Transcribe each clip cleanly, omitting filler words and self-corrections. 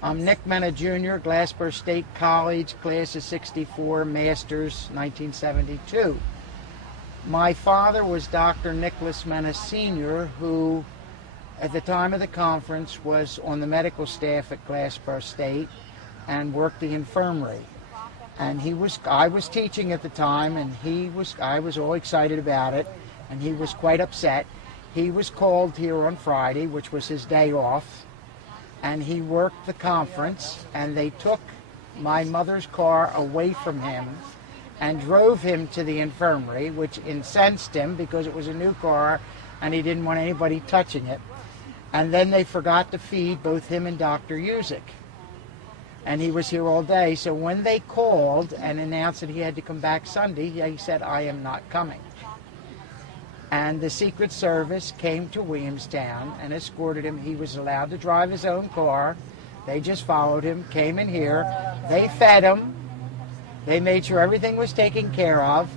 I'm Nick Menna Jr., Glassboro State College, class of 64, Masters, 1972. My father was Dr. Menna Sr., who, at the time of the conference, was on the medical staff at Glassboro State and worked the infirmary. And I was teaching at the time, and I was all excited about it, and he was quite upset. He was called here on Friday, which was his day off, and he worked the conference, and they took my mother's car away from him and drove him to the infirmary, which incensed him because it was a new car and he didn't want anybody touching it. And then they forgot to feed both him and Dr. Usick. And he was here all day, so when they called and announced that he had to come back Sunday, he said, "I am not coming." And the Secret Service came to Williamstown and escorted him. He was allowed to drive his own car. They just followed him, came in here. They fed him. They made sure everything was taken care of.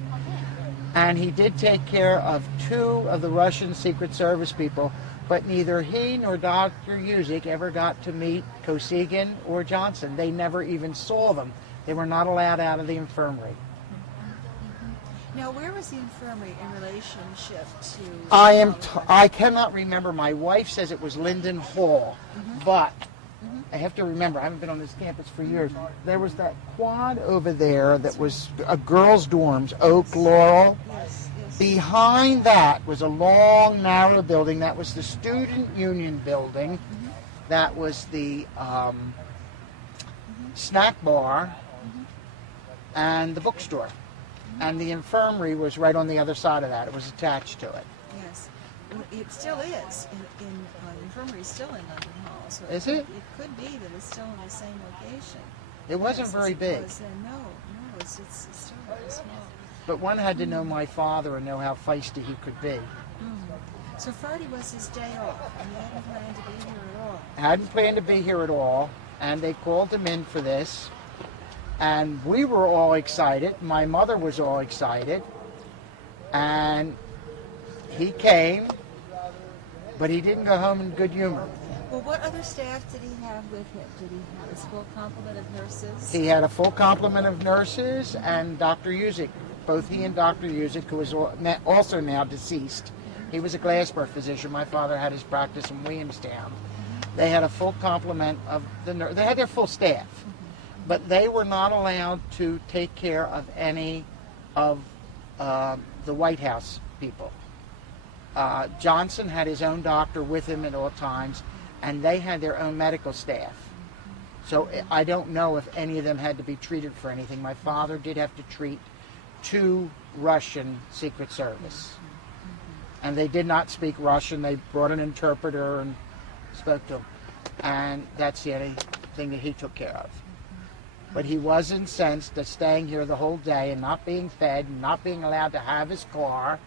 And he did take care of 2 of the Russian Secret Service people, but neither he nor Dr. Usick ever got to meet Kosygin or Johnson. They never even saw them. They were not allowed out of the infirmary. Now, where was the infirmary in relationship to... I cannot remember. My wife says it was Linden Hall, but I have to remember, I haven't been on this campus for years. There was that quad over there that was a girls' dorms, Oak, Laurel. Yes. Behind that was a long, narrow building. That was the Student Union building. That was the snack bar and the bookstore. And the infirmary was right on the other side of that. It was attached to it. Yes. It still is. The infirmary is still in London Hall. So Is it? It could be that it's still in the same location. It wasn't very big. No, it's still very small. But one had to know my father and know how feisty he could be. So Friday was his day off, and he hadn't planned to be here at all. Hadn't planned to be here at all, and they called him in for this. And we were all excited. My mother was all excited. And he came, but he didn't go home in good humor. Well, what other staff did he have with him? Did he have his full complement of nurses? He had a full complement of nurses and Dr. Usick. Both he and Dr. Usick, who is also now deceased. He was a Glassboro physician. My father had his practice in Williamstown. They had a full complement of the nurses. They had their full staff. But they were not allowed to take care of any of the White House people. Johnson had his own doctor with him at all times, and they had their own medical staff. So I don't know if any of them had to be treated for anything. My father did have to treat 2 Russian Secret Service. And they did not speak Russian. They brought an interpreter and spoke to them. And that's the only thing that he took care of. But he was incensed at staying here the whole day and not being fed and not being allowed to have his car.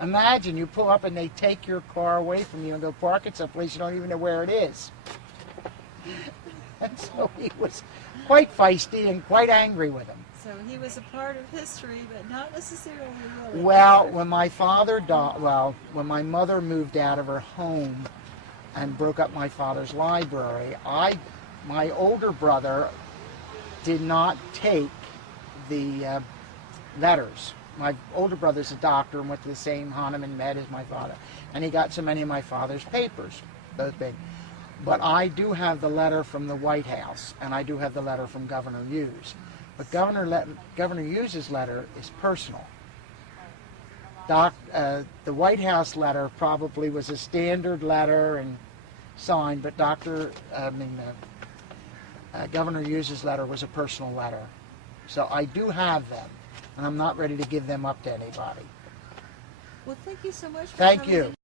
Imagine you pull up and they take your car away from you and go park it someplace you don't even know where it is. And so he was quite feisty and quite angry with him. So he was a part of history, but not necessarily really. Well, when my father died, when my mother moved out of her home and broke up my father's library, my older brother did not take the letters. My older brother's a doctor and went to the same Hahnemann Med as my father. And he got so many of my father's papers, both big. But I do have the letter from the White House, and I do have the letter from Governor Hughes. But Governor Hughes' letter is personal. The White House letter probably was a standard letter and signed, but Governor Hughes' letter was a personal letter. So I do have them, and I'm not ready to give them up to anybody. Well, thank you so much for Thank coming you. in.